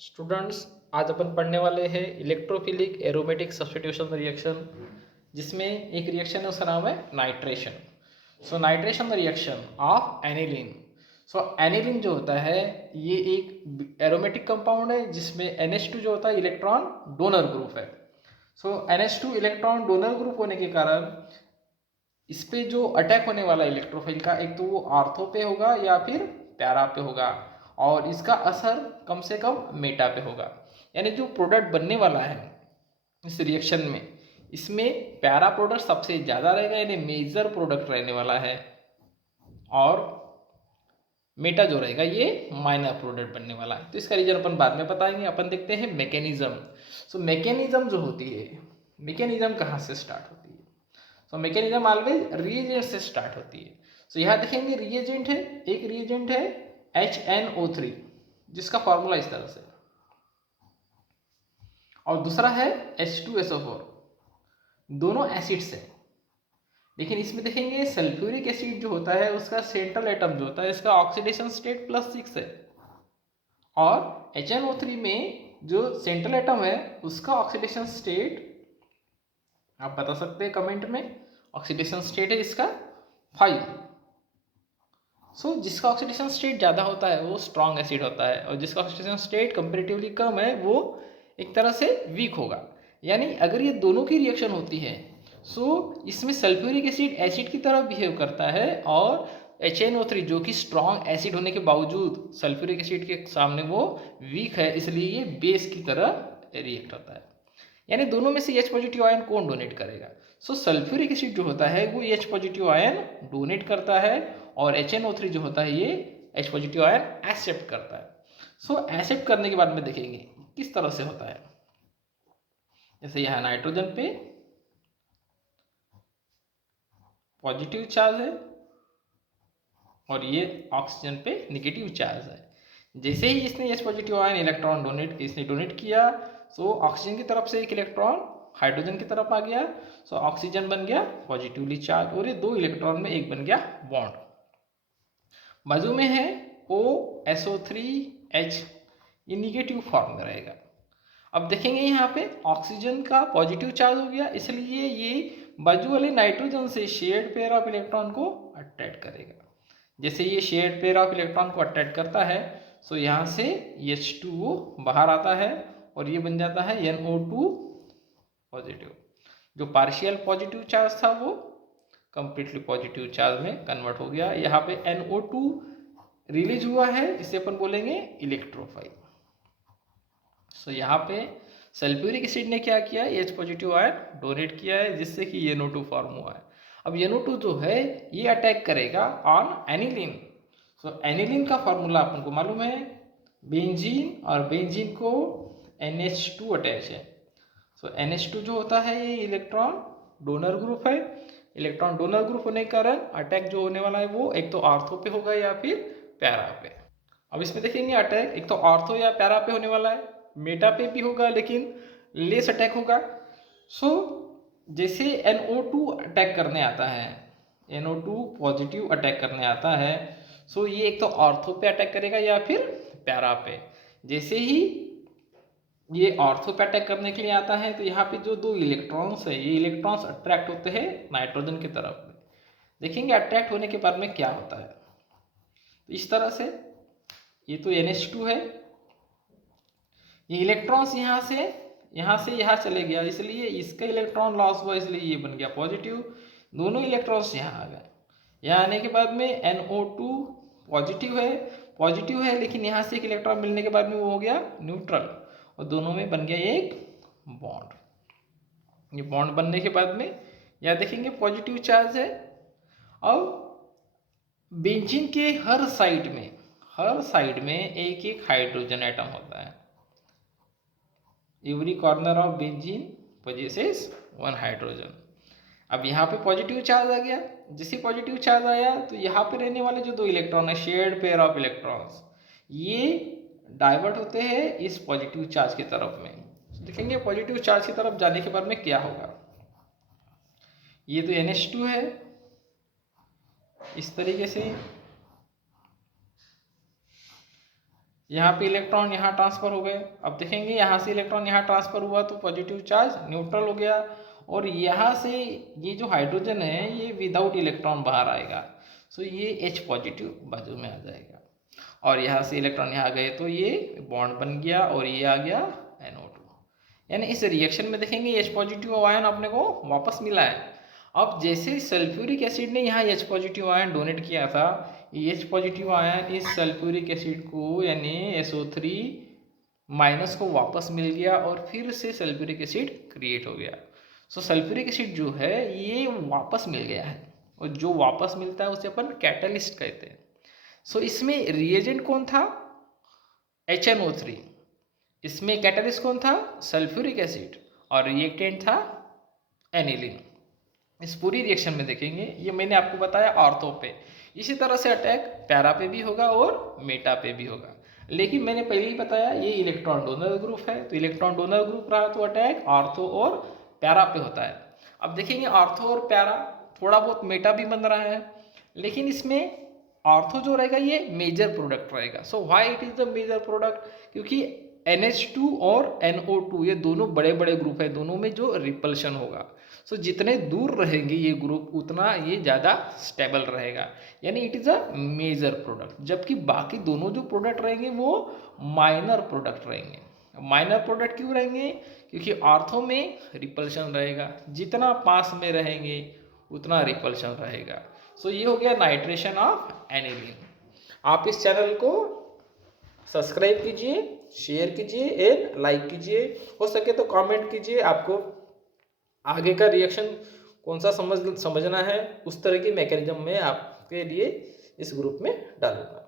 Students, आज अपन पढ़ने वाले हैं इलेक्ट्रोफिलिक एरोमेटिक सब्स्टिट्यूशन रिएक्शन, जिसमें एक रिएक्शन है उसका नाम है nitration. So nitration reaction of aniline. So aniline जो होता है ये एक एरोमेटिक कंपाउंड है जिसमें NH2 जो होता है इलेक्ट्रॉन डोनर ग्रुप है। सो NH2 इलेक्ट्रॉन डोनर ग्रुप होने के कारण इस पे जो अटैक होने वाला इलेक्ट्रोफाइल का, एक तो वो आर्थो पे होगा या फिर पैरा पे होगा, और इसका असर कम से कम मेटा पे होगा। यानी जो प्रोडक्ट बनने वाला है इस रिएक्शन में, इसमें पैरा प्रोडक्ट सबसे ज़्यादा रहेगा, यानी मेजर प्रोडक्ट रहने वाला है, और मेटा जो रहेगा ये माइनर प्रोडक्ट बनने वाला है। तो इसका रीजन अपन बाद में बताएंगे। अपन देखते हैं मैकेनिज्म। सो मैकेनिज्म जो होती है, मैकेनिज्म कहाँ से स्टार्ट होती है? सो मैकेनिज्म ऑलवेज रिएजेंट से स्टार्ट होती है। सो यहाँ देखेंगे रिएजेंट है, एक रिएजेंट है HNO3 जिसका फॉर्मूला इस तरह से, और दूसरा है H2SO4। दोनों एसिड्स हैं, लेकिन इसमें देखेंगे सल्फ्यूरिक एसिड जो होता है उसका सेंट्रल एटम जो होता है इसका ऑक्सीडेशन स्टेट +6 है, और HNO3 में जो सेंट्रल एटम है उसका ऑक्सीडेशन स्टेट आप बता सकते हैं कमेंट में। ऑक्सीडेशन स्टेट है इसका 5। सो जिसका ऑक्सीडेशन स्टेट ज़्यादा होता है वो स्ट्रॉन्ग एसिड होता है, और जिसका ऑक्सीडेशन स्टेट कंपेरेटिवली कम है वो एक तरह से वीक होगा। यानी अगर ये दोनों की रिएक्शन होती है सो इसमें सल्फ्यूरिक एसिड एसिड की तरह बिहेव करता है, और HNO3 जो कि स्ट्रॉन्ग एसिड होने के बावजूद सल्फ्यूरिक एसिड के सामने वो वीक है, इसलिए ये बेस की तरह रिएक्ट होता है। यानी दोनों में से H पॉजिटिव आयन कौन डोनेट करेगा? सो सल्फ्यूरिक एसिड जो होता है वो H पॉजिटिव आयन डोनेट करता है, और HNO3 जो होता है ये H पॉजिटिव आयन एक्सेप्ट करता है। सो एक्सेप्ट करने के बाद में देखेंगे किस तरह से होता है। जैसे यहाँ नाइट्रोजन पे पॉजिटिव चार्ज है और ये ऑक्सीजन पे नेगेटिव चार्ज है। जैसे ही इसने H positive ion electron donate किया, सो ऑक्सीजन की तरफ से एक इलेक्ट्रॉन हाइड्रोजन की तरफ आ गया, सो ऑक्सीजन बन गया पॉजिटिवली चार्ज, और ये 2 इलेक्ट्रॉन में एक बन गया बॉन्ड। बाजू में है OSO3H, ये निगेटिव फॉर्म में रहेगा। अब देखेंगे यहाँ पे ऑक्सीजन का पॉजिटिव चार्ज हो गया, इसलिए ये बाजू वाले नाइट्रोजन से शेयर्ड पेयर ऑफ इलेक्ट्रॉन को अट्रैक्ट करेगा। जैसे ये शेयर्ड पेयर ऑफ इलेक्ट्रॉन को अट्रैक्ट करता है, सो यहाँ से H2O बाहर आता है और ये बन जाता है NO2 पॉजिटिव। जो पार्शियल पॉजिटिव चार्ज था वो कंप्लीटली पॉजिटिव चार्ज में कन्वर्ट हो गया। यहाँ पे NO2 रिलीज हुआ है, इसे अपन बोलेंगे इलेक्ट्रोफाइल। सो यहाँ पे सल्फ्यूरिक एसिड ने क्या किया, H पॉजिटिव आयन डोनेट किया है, जिससे कि NO2 फॉर्म हुआ है। अब NO2 जो है ये अटैक करेगा ऑन एनिलीन। सो एनिलीन का फॉर्मूला अपन को मालूम है, बेंजीन, और बेंजीन को NH2 अटैच है। सो NH2 जो होता है ये इलेक्ट्रॉन डोनर ग्रुप है। इलेक्ट्रॉन डोनर ग्रुप होने के कारण अटैक जो होने वाला है वो एक तो आर्थो पे होगा या फिर पैरा पे। अब इसमें देखेंगे अटैक एक तो आर्थो या पैरा पे होने वाला है, मेटा पे भी होगा लेकिन लेस अटैक होगा। सो जैसे NO2 अटैक करने आता है, NO2 पॉजिटिव अटैक करने आता है, सो ये एक तो आर्थो पे अटैक करेगा या फिर पैरा पे। जैसे ही ये ऑर्थो पे अटैक करने के लिए आता है, तो यहाँ पे जो 2 इलेक्ट्रॉन्स है ये इलेक्ट्रॉन्स अट्रैक्ट होते हैं नाइट्रोजन की तरफ में। देखेंगे अट्रैक्ट होने के बाद में क्या होता है। तो इस तरह से ये तो NH2 है, ये इलेक्ट्रॉन्स यहाँ से यहाँ चले गया, इसलिए इसका इलेक्ट्रॉन लॉस हुआ, इसलिए ये बन गया पॉजिटिव। दोनों इलेक्ट्रॉन्स यहाँ आ गए। यहाँ आने के बाद में NO2 पॉजिटिव है, लेकिन यहाँ से एक इलेक्ट्रॉन मिलने के बाद में वो हो गया न्यूट्रल, और दोनों में बन गया एक बॉन्ड। ये बॉन्ड बनने के बाद में यहाँ देखेंगे पॉजिटिव चार्ज है। अब बेंजीन के हर साइड में एक एक हाइड्रोजन एटम होता है। Every corner of benzene possesses 1 hydrogen. अब यहाँ पे पॉजिटिव चार्ज आ गया, जैसे पॉजिटिव चार्ज आया तो यहाँ पे रहने वाले जो 2 इलेक्ट्रॉन है, शेयर्ड पेयर ऑफ इलेक्ट्रॉन्स, ये डाइवर्ट होते हैं इस पॉजिटिव चार्ज की तरफ में। देखेंगे पॉजिटिव चार्ज की तरफ जाने के बाद में क्या होगा। ये तो NH2 है, इस तरीके से यहाँ पे इलेक्ट्रॉन यहाँ ट्रांसफर हो गए। अब देखेंगे यहाँ से इलेक्ट्रॉन यहाँ ट्रांसफर हुआ तो पॉजिटिव चार्ज न्यूट्रल हो गया, और यहाँ से ये जो हाइड्रोजन है ये विदाउट इलेक्ट्रॉन बाहर आएगा, सो ये H पॉजिटिव बाजू में आ जाएगा। और यहाँ से इलेक्ट्रॉन यहाँ गए तो ये बॉन्ड बन गया और ये आ गया NO2। यानी इस रिएक्शन में देखेंगे H पॉजिटिव आयन अपने को वापस मिला है। अब जैसे सल्फ्यूरिक एसिड ने यहाँ H पॉजिटिव आयन डोनेट किया था, ये H पॉजिटिव आयन इस सल्फ्यूरिक एसिड को यानी SO3 माइनस को वापस मिल गया और फिर से सल्फ्यूरिक एसिड क्रिएट हो गया। सो सल्फ्यूरिक एसिड जो है ये वापस मिल गया है, और जो वापस मिलता है उसे अपन कैटलिस्ट कहते हैं। सो इसमें रिएजेंट कौन था? HNO3। इसमें कैटलिस्ट कौन था? सल्फ्यूरिक एसिड, और रिएक्टेंट था एनिलीन। इस पूरी रिएक्शन में देखेंगे, ये मैंने आपको बताया ऑर्थो पे, इसी तरह से अटैक पैरा पे भी होगा और मेटा पे भी होगा। लेकिन मैंने पहले ही बताया ये इलेक्ट्रॉन डोनर ग्रुप है, तो इलेक्ट्रॉन डोनर ग्रुप रहा तो अटैक ऑर्थो और पैरा पे होता है। अब देखेंगे ऑर्थो और पैरा, थोड़ा बहुत मेटा भी बन रहा है, लेकिन इसमें ऑर्थो जो रहेगा ये मेजर प्रोडक्ट रहेगा। So why it is the major product? क्योंकि NH2 और NO2 ये दोनों बड़े बड़े ग्रुप है, दोनों में जो रिपल्शन होगा, सो जितने दूर रहेंगे ये ग्रुप उतना ये ज़्यादा स्टेबल रहेगा, यानी it is a major product. जबकि बाकी दोनों जो प्रोडक्ट रहेंगे वो माइनर प्रोडक्ट रहेंगे। माइनर प्रोडक्ट क्यों रहेंगे? क्योंकि ऑर्थो में रिपल्शन रहेगा, जितना पास में रहेंगे उतना रिपल्शन रहेगा। सो ये हो गया नाइट्रेशन ऑफ एनिलीन। आप इस चैनल को सब्सक्राइब कीजिए, शेयर कीजिए एंड लाइक कीजिए, हो सके तो कमेंट कीजिए आपको आगे का रिएक्शन कौन सा समझना है, उस तरह की मैकेनिज्म में आपके लिए इस ग्रुप में डालूंगा।